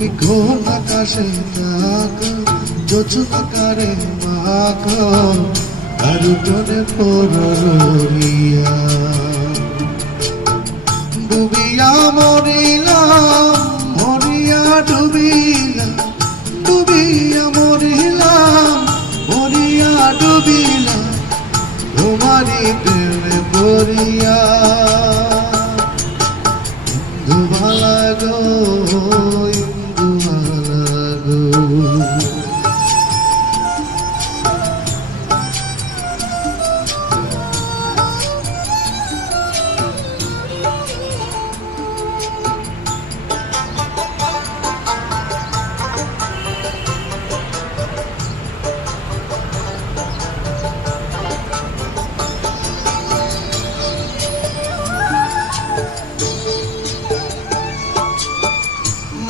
তুমি কোন আকাশে থাকো যোচনাকারে মাখো কারু জনে পড়িয়া ডুবিয়া মরিলাম মরিয়া ডুবিলাম ডুবিয়া মরিলাম মরিয়া ডুবিলাম তোমারি প্রেমে পড়িয়া ইন্দুবালা গো ইন্দুবালা গো।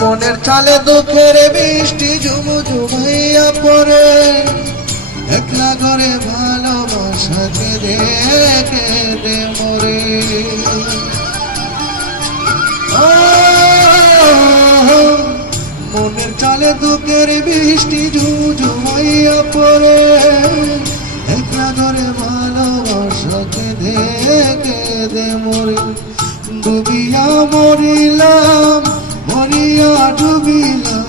মনের চালে দুঃখের বৃষ্টি ঝুমু ঝুমাইয়া পড়ে একলা ঘরে ভালোবাসা কেঁদে কেঁদে মরে মনের চালে দুঃখের বৃষ্টি ঝুমু ঝুমাইয়া পড়ে একলা ঘরে ভালোবাসা কেঁদে কেঁদে মরে ডুবিয়া মরিলাম মরিয়া ডুবিলাম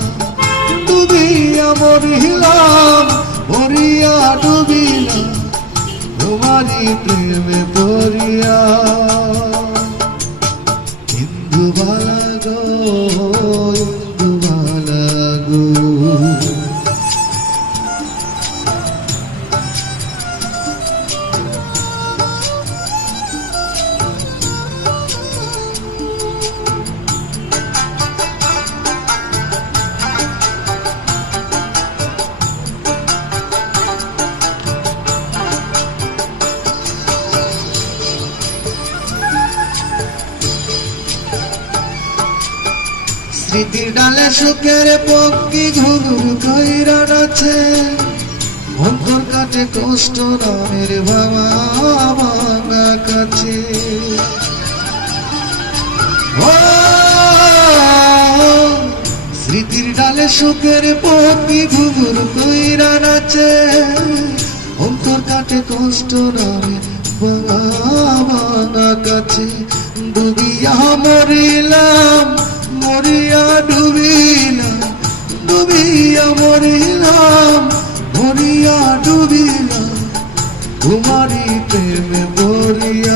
ডুবিয়া মরিলাম মরিয়া ডুবিলাম তোমারি প্রেমে পড়িয়া ইন্দুবালা গো ইন্দুবালা গো। স্মৃতির ডালে সুখের পক্ষী ঘুঘুর কইরা নাচে অন্তর কাটে কষ্ট নামের ভাবা ভাঙা কাছে স্মৃতির ডালে সুখের পক্ষী ঘুঘুর কইরা নাচে অন্তর কাটে কষ্ট নামের ভাঙা ভাঙা কাছে ডুবিয়া মরিলাম মরিয়া ডুবিলাম ডুবিয়া মরিলাম মরিয়া ডুবিলাম তোমারি প্রেমে পড়িয়া